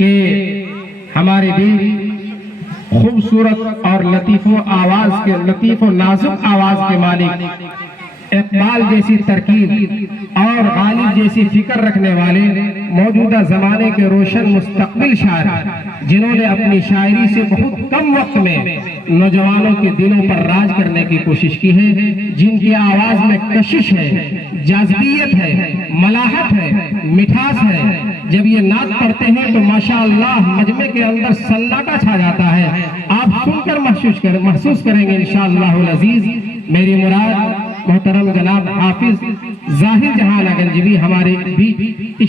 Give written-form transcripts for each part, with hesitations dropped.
कि हमारे भी खूबसूरत और लतीफ़ और नाजुक आवाज के मालिक, इकबाल जैसी तरकीब और गालिब जैसी फिक्र रखने वाले मौजूदा जमाने के रोशन मुस्तकबिल शायर, जिन्होंने अपनी शायरी से बहुत कम वक्त में नौजवानों के दिलों पर राज करने की कोशिश की है, जिनकी आवाज में कशिश है, जाज़बियत है, मलाहत है, मिठास है। जब ये नात पढ़ते हैं तो माशाअल्लाह मजमे के अंदर सन्नाटा छा जाता है। आप सुनकर महसूस करेंगे इंशाअल्लाहुल अजीज। मेरी मुराद मोहतरम जनाब हाफिज जाहिर जहान गंजवी हमारे बीच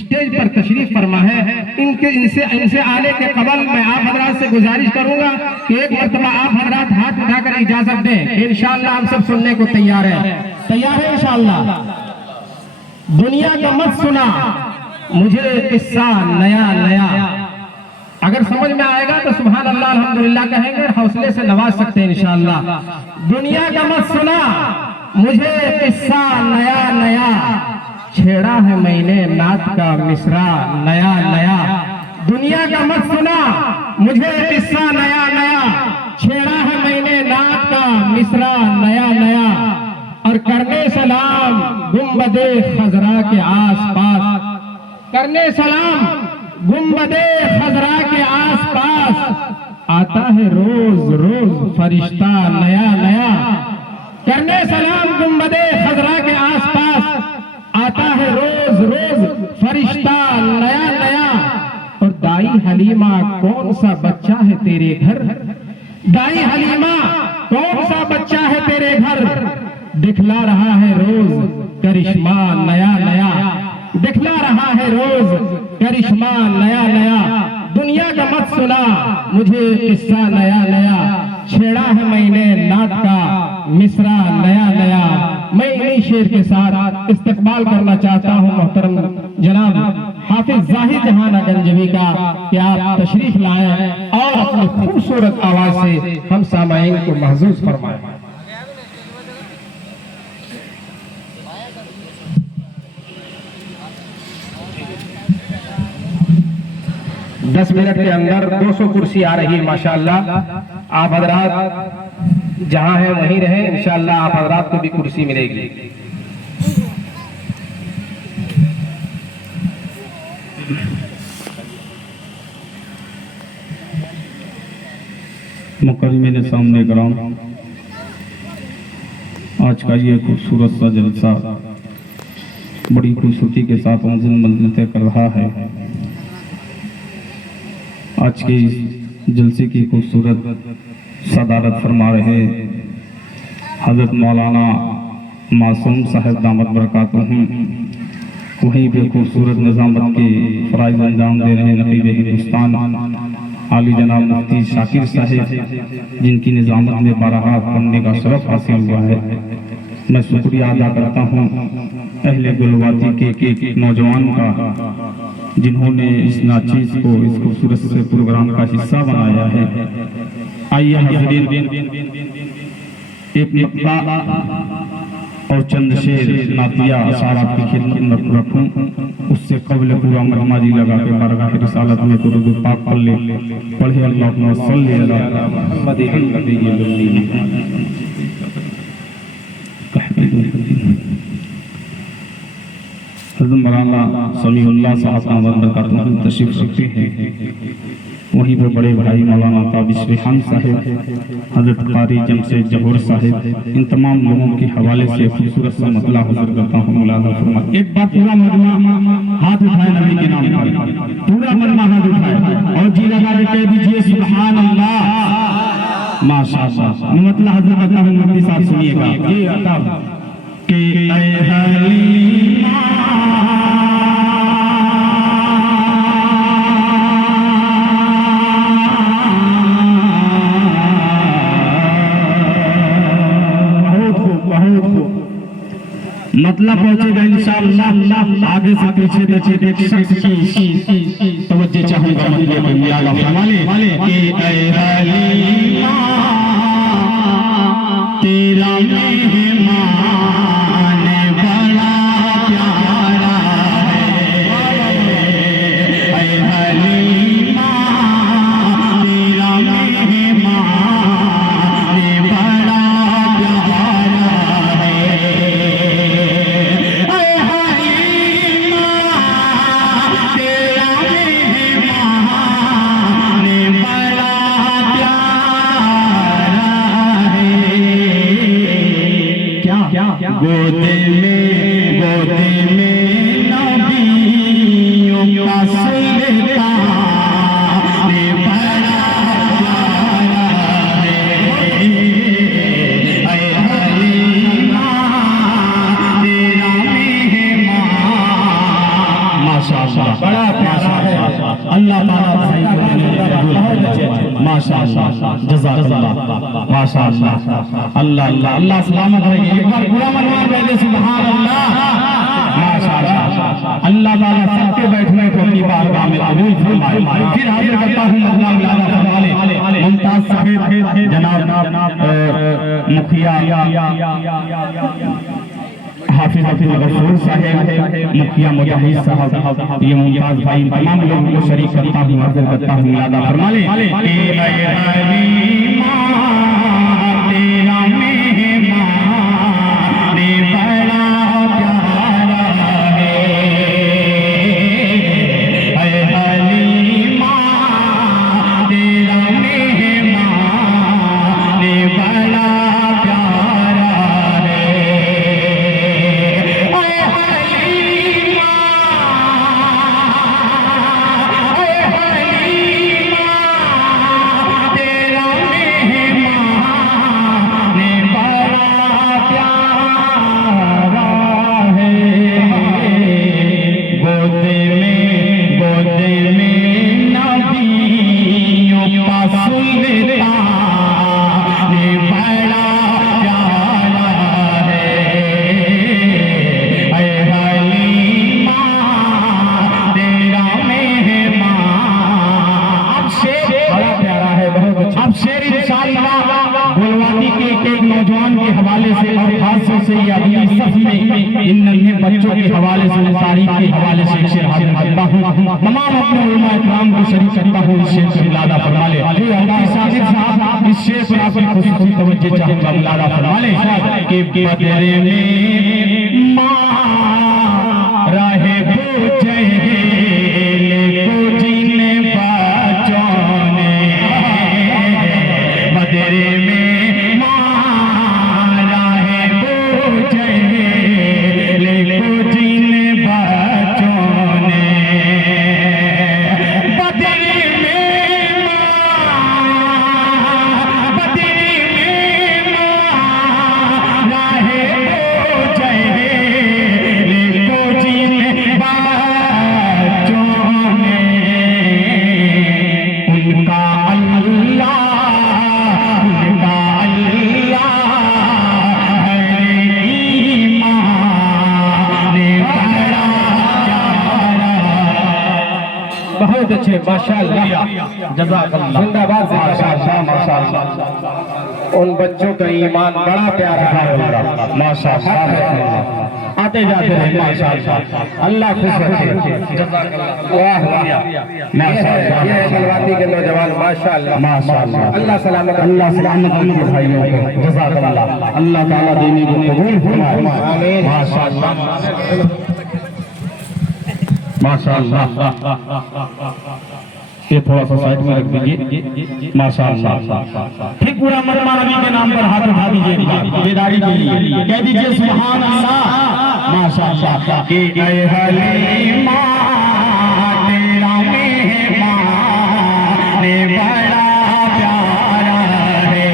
स्टेज पर तशरीफ फरमा है। इनसे आने के कबल मैं आप हजरात से गुजारिश करूंगा कि एक मरतबा आप हजरात हाथ उठाकर इजाजत दें। इंशाअल्लाह हम सब सुनने को तैयार है इंशाअल्लाह। दुनिया का मत सुना मुझे किस्सा नया नया। अगर समझ में आएगा तो सुभान अल्लाह अल्हम्दुलिल्लाह कहेंगे, हौसले से नवाज सकते हैं इंशाअल्लाह। दुनिया का मत सुना मुझे किस्सा नया नया, छेड़ा है मैंने नात का मिसरा नया नया। दुनिया का मत सुना मुझे किस्सा नया नया, छेड़ा है मैंने नात का मिसरा नया नया। और करने सलाम गुंबदे खजरा के आसपास, करने सलाम गुंबदे खजरा के आसपास, आता है रोज रोज फरिश्ता नया नया। करने सलाम गुंबदे खजरा के आसपास, आता है रोज रोज फरिश्ता नया नया। और दाई हलीमा कौन सा बच्चा है तेरे घर, दाई हलीमा कौन सा बच्चा है तेरे घर, दिखला रहा है रोज करिश्मा नया नया, दिखला रहा है रोज करिश्मा नया नया। दुनिया का मत सुना मुझे किस्सा नया नया, छेड़ा है मैंने नात का मिसरा नया नया। मैं इन्हीं शेर के साथ इस्तकबाल करना चाहता हूँ मोहतरम जनाब हाफिज जाहिर जहान गंजवी का कि आप तशरीफ लाएं और अपनी खूबसूरत आवाज से हम सामाईन को महसूस फरमाएं। 10 मिनट के अंदर 200 कुर्सी आ रही है माशाअल्लाह। आप हजरात जहां हैं वहीं रहें, इंशाअल्लाह आप हजरात को भी कुर्सी मिलेगी। मुकर्रमीन सामने ग्राम, आज का ये खूबसूरत सा जलसा बड़ी खूबसूरती के साथ मंजिल तय कर रहा है। आज के इस जलसे की खूबसूरत सदारत फरमा रहे हजरत मौलाना मासूम साहब दामत बरकातुहुम, वहीं पे खूबसूरत निज़ामत के फ़राइज़ अंजाम दे रहे नक़ीब हिंदुस्तान आली जनाब मुफ्ती शाकिर साहब, जिनकी निज़ामत में बारहा पढ़ने का शरफ हासिल हुआ है। मैं शुक्रिया अदा करता हूँ अहले गुलवाती के एक नौजवान का, जिन्होंने इस नाचीज़ को इस खूबसूरत से प्रोग्राम का हिस्सा बनाया है। आइए हाज़रीन, एक नुक्ता और चंद शेर नातिया अशार आपकी खिदमत में रखूं, उससे कबल पूरा महमाजी लगा के बारगाह रिसालत में दुरूद पाक पढ़े अल्लाहुम्मा सल्ली अला मुहम्मदिन नबिय्यिल उम्मी। हज़रत मौलाना समीउल्लाह साहब बरकातुहू तशरीफ रखते हैं। वहीं पर बड़े भाई मौलाना ताबिश रिहान साहिब, हज़रत कारी जमशेद जहूर साहिब, इन तमाम लोगों के हवाले से खूबसूरत सा मतला हुज़ूर करता हूँ। मौलाना फरमाते एक बार पूरा मजमा हाथ उठाए नबी के नाम पर, पूरा मजमा हाथ उठाए और जी लगा के कह दीजिए सुभान अल्लाह माशाअल्लाह। मतला हज़रत करता हूँ, मुफ्ती साहब सुनिएगा ये आता कि ऐ हलीमा मतलब पहुंचेगा इंशाअल्लाह। आगे से पीछे देखिए एक शख्स की तवज्जो चाहूंगा, मतलब मियाला फरमाने कि ऐ हलीमा तेरा मेहमान बड़ा प्यारा है, ऐ हलीमा माशाअल्लाह जज़ाकल्लाह माशाअल्लाह अल्लाह अल्लाह अल्लाह सलामत रहे। एक बार पूरा मनवा पहले सुभान अल्लाह माशाअल्लाह। अल्लाह ताला सबके बैठने को अपनी बारगाह में कबूल फरमाए। फिर हाजिर करता हूं अल्लाह ताला फरमाने मुमताज साहिब जनाब मुखिया हाफिज अब्दुल गफूर साहब मुखिया मुजाहिद साहब ये मुमताज भाई तमाम लोगों को शरीक करता हूँ हाजिर करता हूँ यादा फरमा ले नौजवान के हवाले से और खासतौर से ये अगली सफ में इन नन्हे बच्चों के हवाले से तारीख के हवाले से शेर हाजिर करता हूँ। तमाम अपने उलमा इकराम को शरीक करता हूँ इस शेर से मिलादा फरमा ले। साजिद साहब इस शेर पर आपकी खुसूसी तवज्जो चाहूंगा मिलादा फरमा ले कि बदरे में माँ राहे पूछे बहुत अच्छे माशाअल्लाह जज़ाकल्लाह जिंदाबाद माशाअल्लाह माशाअल्लाह। उन बच्चों का ईमान बड़ा प्यारा है माशाअल्लाह। आते जाते रहे माशाअल्लाह अल्लाह खुश रखे जज़ाकल्लाह वाह माशाअल्लाह। ये सलवाती के नौजवान माशाअल्लाह माशाअल्लाह अल्लाह सलामत उनके भाइयों को जज़ाकल्लाह अल्लाह ताला दीनी को कबूल फरमाए आमीन माशाअल्लाह माशाअल्लाह। ये थोड़ा सा साइड में रख दीजिए माशाअल्लाह। ठीक पूरा मरमा नबी के नाम पर हाथ उठा दीजिए बेदारी के लिए कह दीजिए सुभान अल्लाह माशाअल्लाह। कि ऐ हलीमा तेरा मेहमान ने बड़ा प्यारा है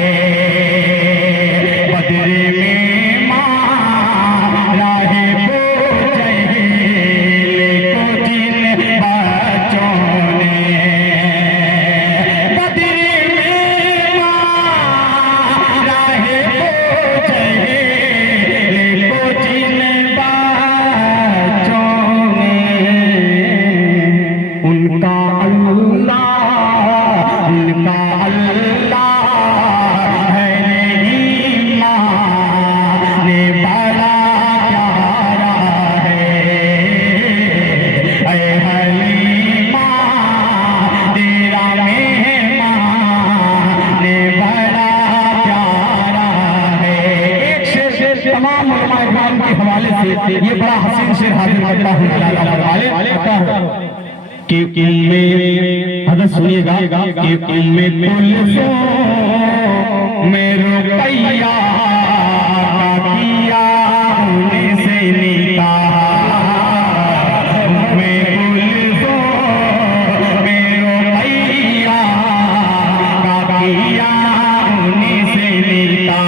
बदरे में माँ राहे ये बड़ा हसीन शेर हाजिर करता हूँ कि हदस सुनिएगा कि मेरो कैया किया से नीता मेरो कैया किया से नीता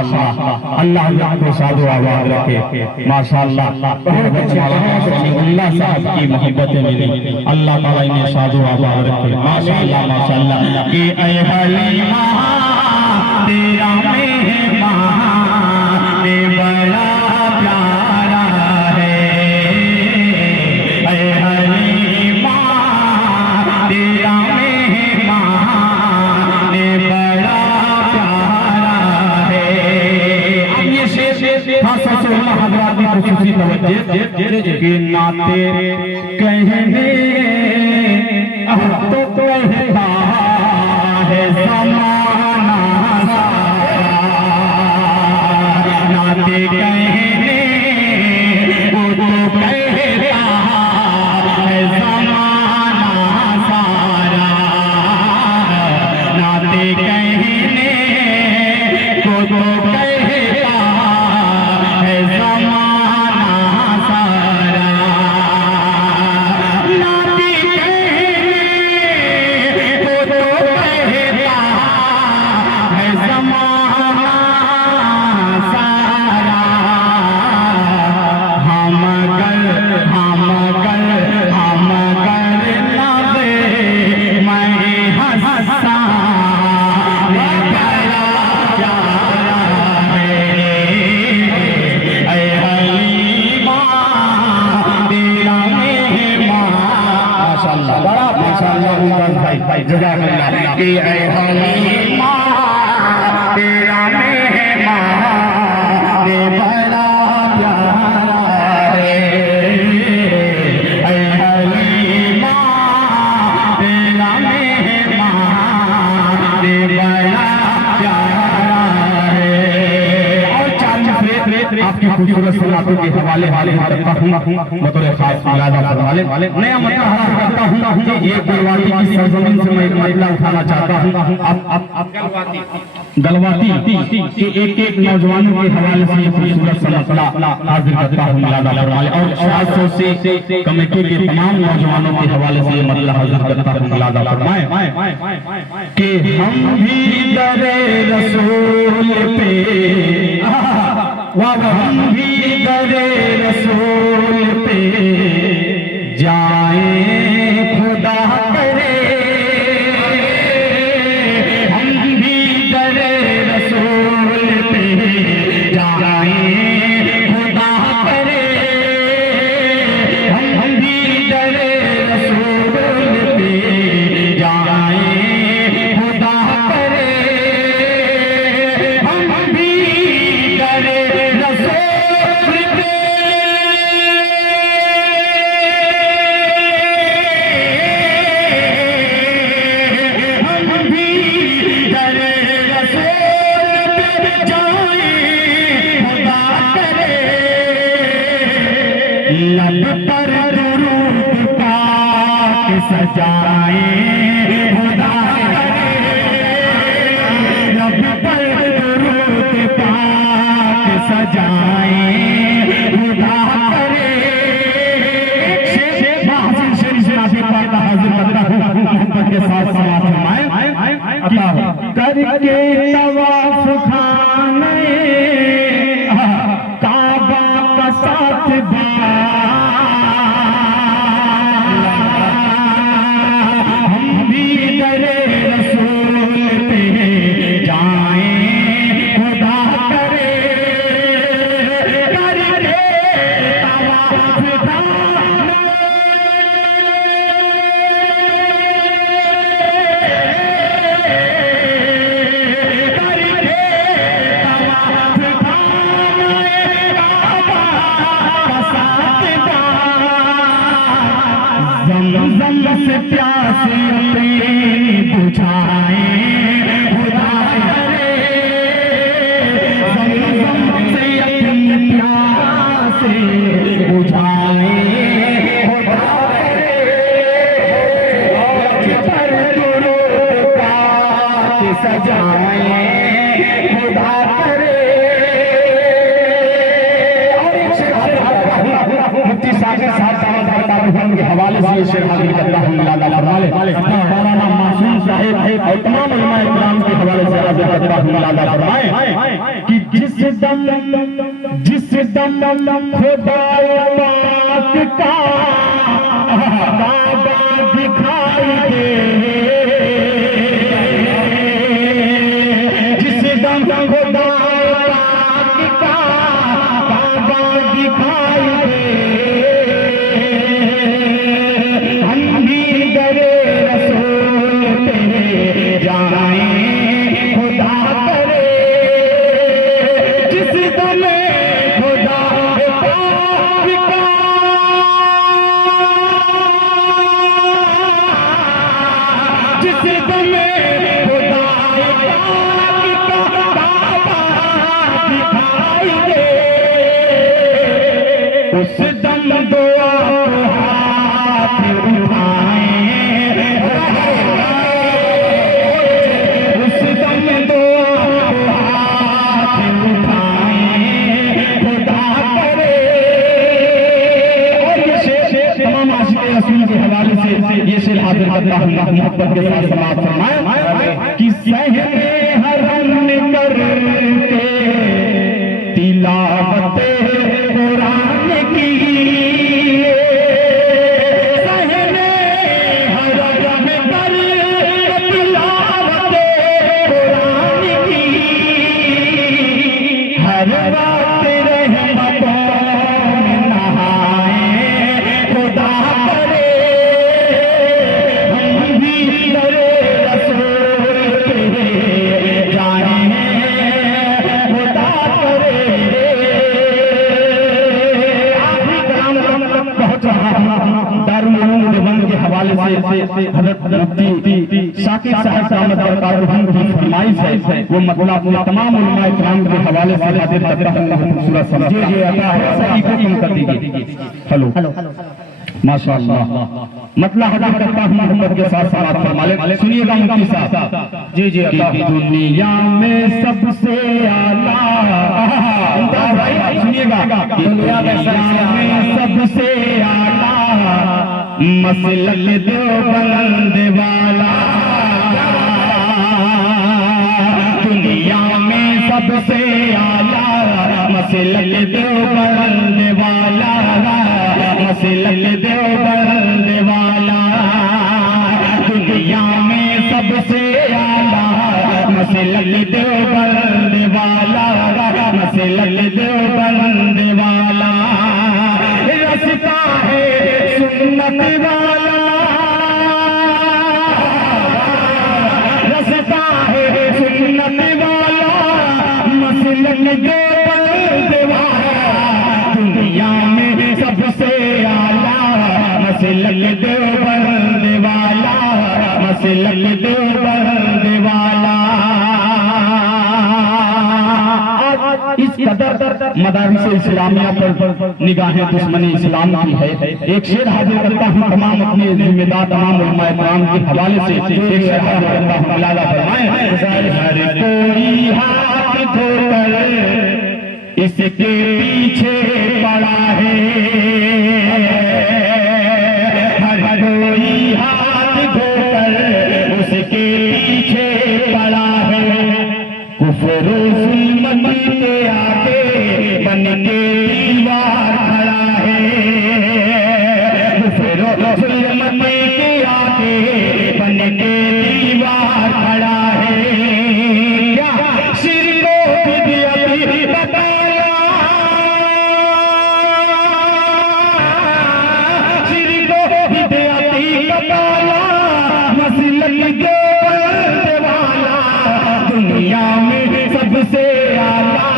माशाअल्लाह अल्लाह आपको सादो आबाद रखे माशाअल्लाह। बहुत अल्लाह साहब की मोहब्बतें मिली, अल्लाह ताला इन्हें सादो आबाद रखे माशाअल्लाह माशाअल्लाह। कि ऐ हलीमा तेरा मेहमान बड़ा प्यारा है, ऐ हलीमा तेरा मेहमान बड़ा प्यारा है। अब ये शेर खासा सोना हजरात की खुसूसी तवज्जो के नाते कहने तो कहता है ज़माना नाते कहने वो तो कहता है ज़माना सारा, नाते कहने वो तो कहता है ज़माना सारा, नाते कहने वो तो कहता है ज़माना सारा। हम गर नबे मैं हंसा बड़ा प्यारा है, ऐ हलीमा तेरा मेहमान माशाअल्लाह बड़ा माशाअल्लाह मुमताज भाई जज़ाकल्लाह। कि ऐ हलीमा तेरा मेहमान बड़ा प्यारा है, ऐ हलीमा तेरा मेहमान बड़ा प्यारा है। और चार आपकी खूबसूरत सलातों के हवाले करता हूँ बतौर खास मुलाजा फरमाने वाले नया मतलब करता हूँ कि एक गलवाती की सरजमीन से मैं एक मतला उठाना चाहता हूँ। अब गलवाती के एक नौजवानों के हवाले से ये खूबसूरत सा मसला हाजिर करता हूँ मुलाजा फरमाने, और खासतौर से कमेटी के तमाम नौजवानों के हवाले से ये मसला हाजिर करता हूँ मुलाजा फरमाए कि हम भी दरे रसूल पे हम भी दरे रसूल पे जाए खुदा करे, हम भी दरे रसूल पे जाए खुदा करे, हम भी दरे रसूल पे जाए खुदा करे, हम भी दरे लब पर दुरूद पाक सजाए खुदा करे, लब पर दुरूद पाक सजाए खुदा करे। शेख महसिन शरीफ नाफी पाक हाजिर करता हूँ मोहब्बत के साथ समाअत फरमाए अता करके तवाफ खाने काबा का साथ हम भी दरे रसूल पे जाए खुदा करे, करके तवाफ ज़मज़म से प्यास अपनी बुझाए खुदा करे, ज़मज़म से अपनी प्यास बुझाए खुदा करे, पर दुरूद पाक सजाए खुदा करे। मुफ्ती साकिर साहब के हवाले से ये शेर हाजिर करता हूँ मुलाजा फरमाने मौलाना मासूम साहिब और तमाम उलमा इकराम के हवाले से हाजिर करता हूँ मुलाजा फरमाए कि जिस दम खुदा पाक का काबा दिखाई दे, जिस दम खुदा पाक का काबा दिखाई दे, हम भी दरे रसूल तेरे जाएं खुदा करे, जिस दम खुदा पाक का जिस दम खुदा पाक का काबा दिखाई दे, उस दम दुआ को हाथ उठाएं, उस दम दुआ को हाथ उठाएं खुदा करे। और ये शेर तमाम आशिक़ रसूल के हवाले से ये शेर हाजिर करता हूँ मोहब्बत के साथ समाप्त फरमाएं कि सहने हरम करके तिलावत कुरान की, सहने हरम करके तिलावत कुरान की, हर वक्त रहमतों में नहाए खुदा करे, हम भी दरे रसूल तेरे जाएं खुदा करे। आखिरी कलाम तक पहुंच रहा हूं। दारुल उलूम देवबंद के हवाले से हज़रत मुफ्ती शाकिर साहब दामद बरकातुहू की फरमाइश है, वो मतलब अपने तमाम उलमा इकराम के हवाले से हाजिर करता हूं। खूबसूरत समझिए ये अता है, सही को कम कर दीजिए। हेलो माशाअल्लाह, मतलब हज़रत करता हूं मोहब्बत के साथ समाप्त फरमा ले। सुनिएगा मुफ्ती साहब, जी जी अता है। दुनिया में सबसे आला, सुनिएगा, दुनिया में सबसे आला मसलक देवबंद वाला, दुनिया में सबसे आला मसलक देवबंद वाला, मसलक देवबंद वाला, दुनिया में सबसे आला मसलक देवबंद वाला, मसलक देवबंद वाला, रस्ता है सुन्नत वाला, रस्ता है सुन्नत वाला, मसलक देवबंद वाला, दुनिया में सबसे आला मसलक देवबंद वाला, मसलक देवबंद वाला। इस कदर मदारिस इस्लामिया पर निगाहें दुश्मनी इस्लाम की है। एक शेर हाजिर करता हूँ तमाम अपने जिम्मेदार तमाम उलमा इकराम के हवाले से, एक शेर हाजिर करता हूँ, मिलादा फरमाएं, हर कोई हाथ धोकर इसके पीछे पड़ा है, हर कोई हाथ धोकर उसके पीछे पड़ा है, कुफ्र जुल्म के आगे बन के दीवार खड़ा है, कुफ्र जुल्म के आगे बन के दीवार खड़ा है, क्या शिर्को बिदअत बताया, शिर्को बिदअत बताया, मसलक देवबंद वाला, दुनिया में सबसे आला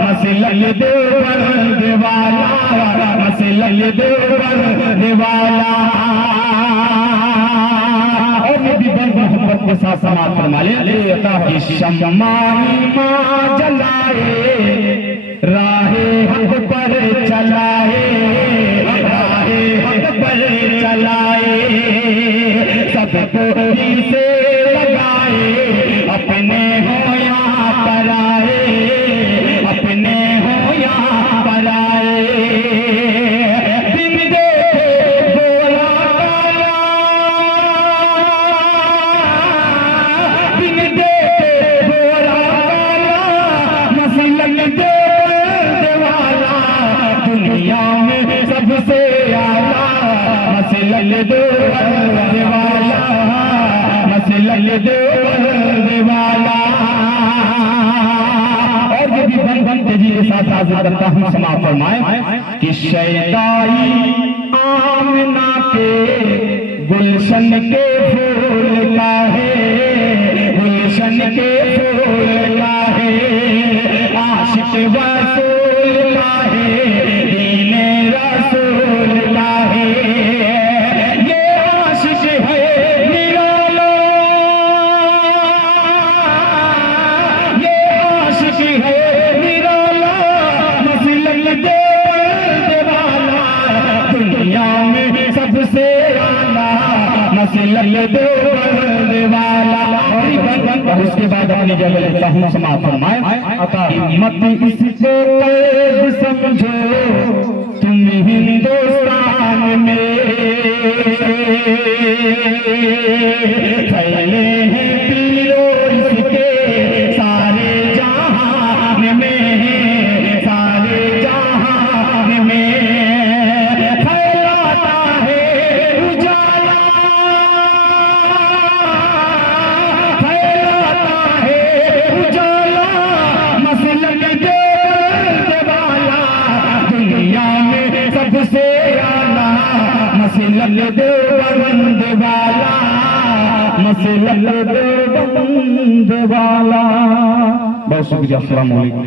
मसलक देवबंद वाला, मसलक देवबंद वाला। और ये भी बंद मोहब्बत के साथ समाप्त फरमा ले। शम्मा ईमान जलाए, राहे हक पर चलाए, राहे हक पर चलाए, सबको दिल से लगाए, अपने हो या पराए, अपने हो या पराए, दिन देखे गोरा काला, दिन देखे गोरा काला, मसलक दुनिया में सबसे आला मसलक देवबंद वाला, मसलक देवबंद वाला। और ये भी बन बन तेजी के साथ हाजिर करता हूँ, समाप्त फरमाए कि शैदाई आमना के गुलशन के फूल का है, गुलशन के फूल का है, आशिक रसूल का है, दीने रसूल का है। ये आशिक है निराला, ये आशिक है निराला, मसलक देवबंद वाला, दुनिया में सबसे आला मसलक देवबंद वाला। और उसके बाद अपनी जगह लेता हूँ, समाप्त फरमाए मत इसको कैद समझो तुम हिंदुस्तान में, फैले हैं पीरो इसके सारे जहान में, सारे जहान में फैलाता है उजाला, फैलाता है उजाला, मसलक देवबंद वाला, दुनिया में सबसे आला मसलक देवबंद वाला, मसलक देवबंद वाला। बहुत शुक्रिया, अस्सलाम वालेकुम।